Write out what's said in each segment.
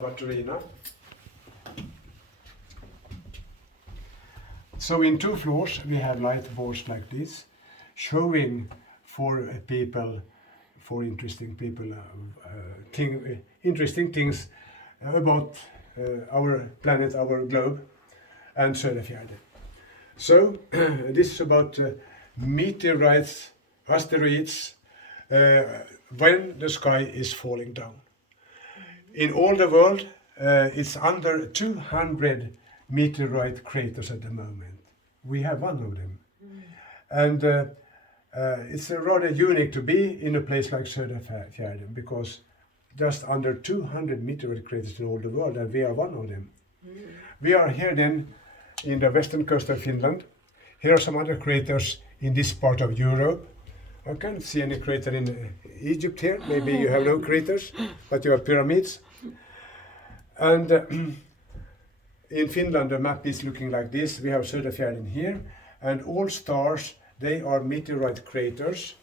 Batterina. So in 2 floors we have light boards like this, showing for people, for interesting people, interesting things about our planet, our globe, and Sulvantie. So this is about meteorites, asteroids, when the sky is falling down. In all the world, it's under 200 meteorite craters at the moment. We have one of them. And it's rather unique to be in a place like Sulvantie because just under 200 meteorite craters in all the world, and we are one of them. We are here then in the western coast of Finland. Here are some other craters in this part of Europe. I can't see any crater in Egypt here. Maybe you have no craters, but you have pyramids. And in Finland, the map is looking like this. We have Sulvantie here, and all stars, they are meteorite craters.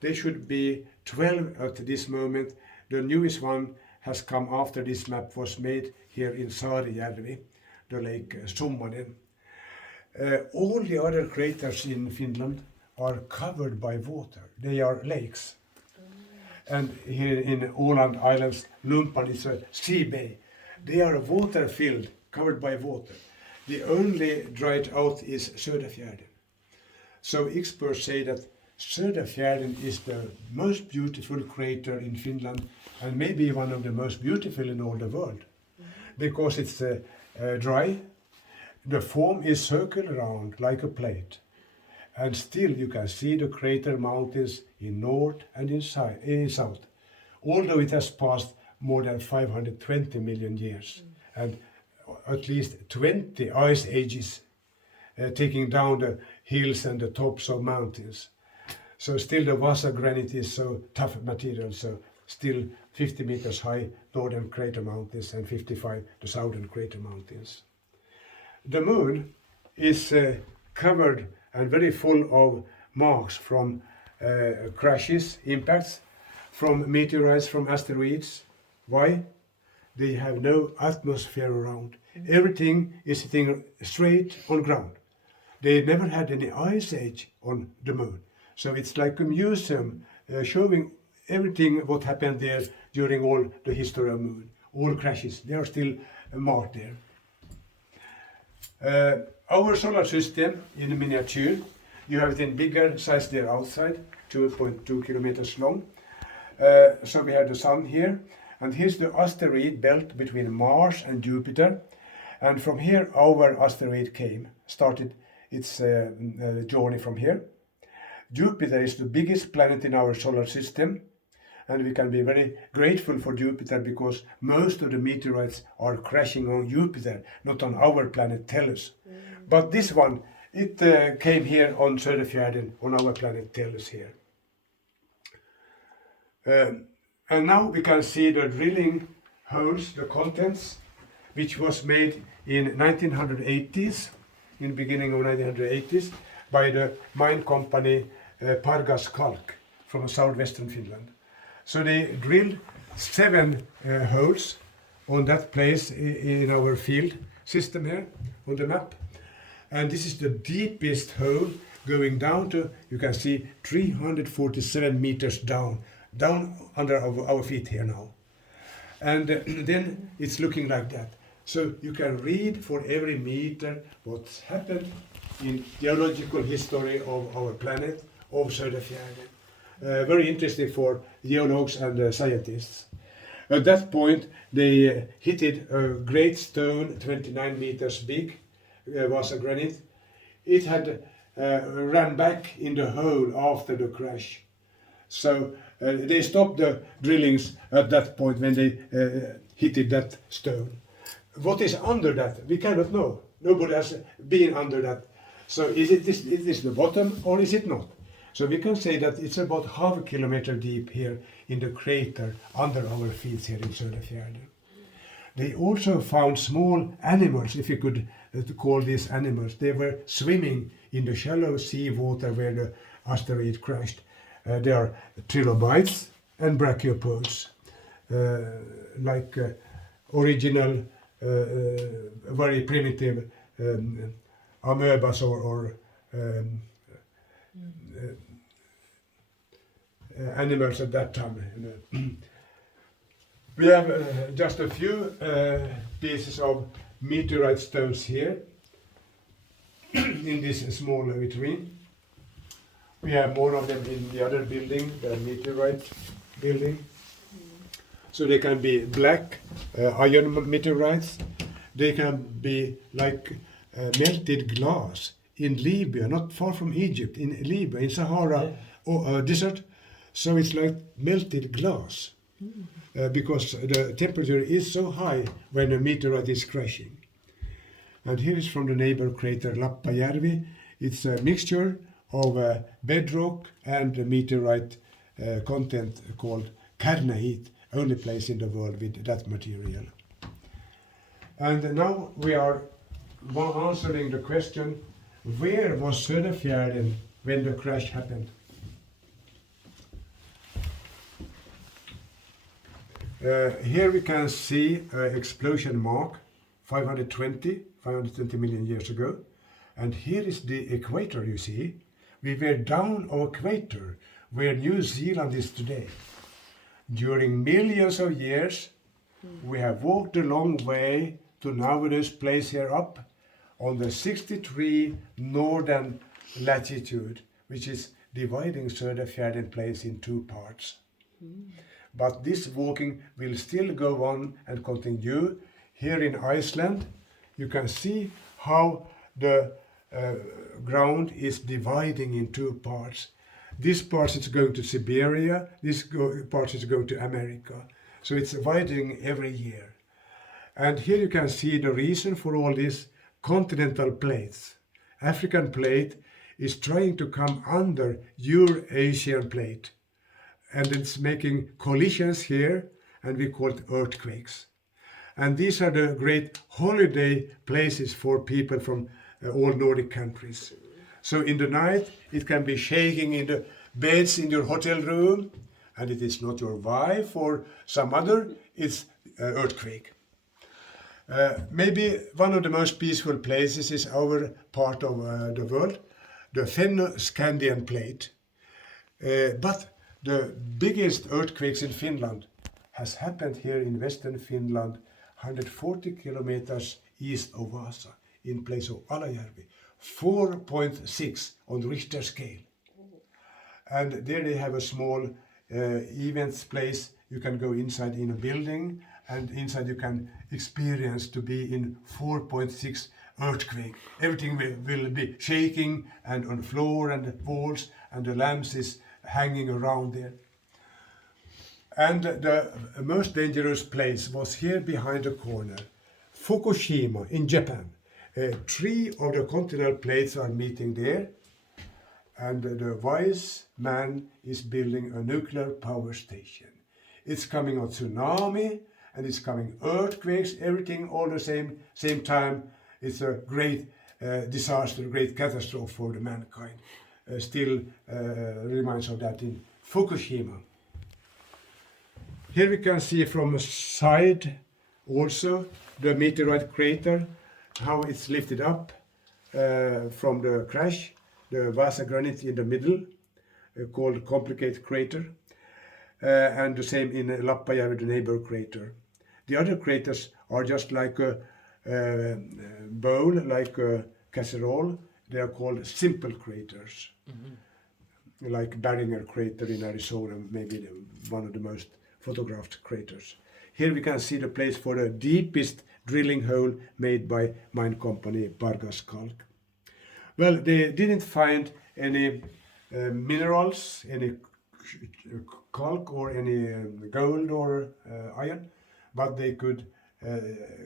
They should be 12 at this moment. The newest one has come after this map was made here in Saarijärvi, the lake Sulvantie. All the other craters in Finland are covered by water. They are lakes. And here in Åland Islands, Lumpan is a sea bay. They are water filled, covered by water. The only dried out is Sulvantie. So experts say that Sulvantie is the most beautiful crater in Finland and maybe one of the most beautiful in all the world. Because it's dry, the form is circle around like a plate. And still you can see the crater mountains in north and in south, although it has passed more than 520 million years and at least 20 ice ages, taking down the hills and the tops of mountains. So still the Vaasa granite is so tough material, so still 50 meters high northern crater mountains and 55 the southern crater mountains. The moon is covered and very full of marks from crashes, impacts, from meteorites, from asteroids. Why? They have no atmosphere around. Everything is sitting straight on ground. They never had any ice age on the moon. So it's like a museum showing everything what happened there during all the history of moon. All crashes, they are still marked there. Our solar system in miniature, you have it in bigger size there outside, 2.2 kilometers long. So we have the sun here, and here's the asteroid belt between Mars and Jupiter. And from here our asteroid started its journey from here. Jupiter is the biggest planet in our solar system, and we can be very grateful for Jupiter because most of the meteorites are crashing on Jupiter, not on our planet Tellus. But this one, it came here on Sulvantie, on our planet Tellus here. And now we can see the drilling holes, the contents, which was made in 1980s, in the beginning of 1980s, by the mine company Pargas Kalk from southwestern Finland. So they drilled 7 holes on that place in our field system here on the map. And this is the deepest hole going down to, you can see, 347 meters down under our feet here now. And then it's looking like that. So you can read for every meter what's happened in geological history of our planet, of Sulvantie. Very interesting for geologists and scientists. At that point, they hit a great stone, 29 meters big, Vaasa granite. It had ran back in the hole after the crash. So they stopped the drillings at that point when they hit that stone. What is under that? We cannot know. Nobody has been under that. So is this the bottom or is it not? So we can say that it's about half a kilometer deep here in the crater under our feet here in Sulvantie. They also found small animals, if you could call these animals. They were swimming in the shallow sea water where the asteroid crashed. They are trilobites and brachiopods, like original, very primitive amoebas or animals at that time. We have just a few pieces of meteorite stones here in this small vitrine. We have more of them in the other building, the meteorite building. So they can be black iron meteorites. They can be like melted glass in Libya, not far from Egypt, in Libya, in Sahara desert. So it's like melted glass because the temperature is so high when a meteorite is crashing. And here is from the neighbor crater Lappajärvi. It's a mixture of bedrock and meteorite content called kärnäit, only place in the world with that material. And now we are answering the question, where was Söderfjärden when the crash happened? Here we can see an explosion mark, 520 million years ago. And here is the equator, you see. We were down our equator, where New Zealand is today. During millions of years, we have walked a long way to nowadays place here up on the 63 northern latitude, which is dividing Söderfjärden place in two parts. But this walking will still go on and continue. Here in Iceland, you can see how the ground is dividing in two parts. This part is going to Siberia, this part is going to America. So it's widening every year. And here you can see the reason for all these continental plates. African plate is trying to come under Eurasian plate. And it's making collisions here, and we call it earthquakes. And these are the great holiday places for people from all Nordic countries. So in the night, it can be shaking in the beds in your hotel room, and it is not your wife or some other, it's an earthquake. Maybe one of the most peaceful places is our part of the world, the Fennoscandian plate. But the biggest earthquakes in Finland has happened here in western Finland, 140 kilometers east of Vaasa, in place of Alajärvi, 4.6 on Richter scale. And there they have a small events place. You can go inside in a building, and inside you can experience to be in 4.6 earthquake. Everything will be shaking, and on the floor and the walls, and the lamps is hanging around there. And the most dangerous place was here behind the corner, Fukushima in Japan. 3 of the continental plates are meeting there, and the wise man is building a nuclear power station. It's coming a tsunami, and it's coming earthquakes, everything all the same time. It's a great disaster, great catastrophe for the mankind. Still reminds of that in Fukushima. Here we can see from a side also the meteorite crater, how it's lifted up from the crash, the Vaasa granite in the middle, called complicated crater, and the same in Lappajärvi, the neighbor crater. The other craters are just like a bowl, like a casserole. They are called simple craters, like Barringer crater in Arizona, maybe one of the most photographed craters. Here we can see the place for the deepest drilling hole made by mine company Pargas Kalk. Well, they didn't find any minerals, any kalk or any gold or iron, but they could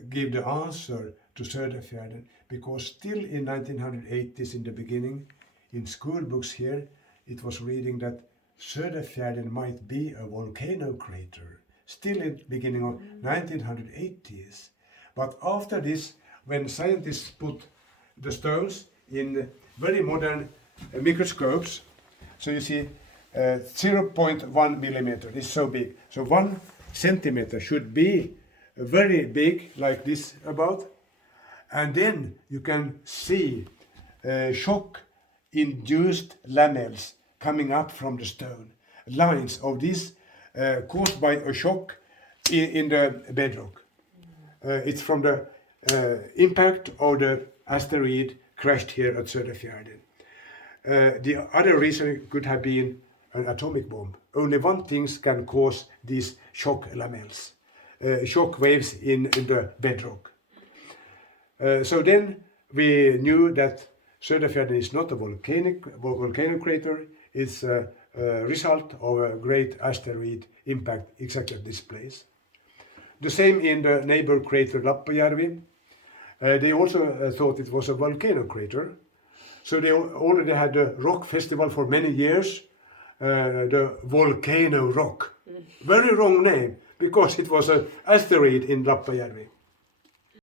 give the answer to Söderfjärden, because still in 1980s, in the beginning, in school books here, it was reading that Söderfjärden might be a volcano crater, still in the beginning of 1980s. But after this, when scientists put the stones in very modern microscopes, so you see 0.1 millimeter is so big. So 1 centimeter should be very big, like this about, and then you can see shock-induced lamelles coming up from the stone. Lines of this caused by a shock in the bedrock. It's from the impact of the asteroid crashed here at Söderfjärden. The other reason could have been an atomic bomb. Only one thing can cause these shock lamelles, shock waves in the bedrock. So then we knew that Söderfjärden is not a volcano crater, it's a result of a great asteroid impact exactly at this place. The same in the neighbor crater Lappajärvi. They also thought it was a volcano crater. So they already had a rock festival for many years, the Volcano Rock. Very wrong name, because it was an asteroid in Lappajärvi.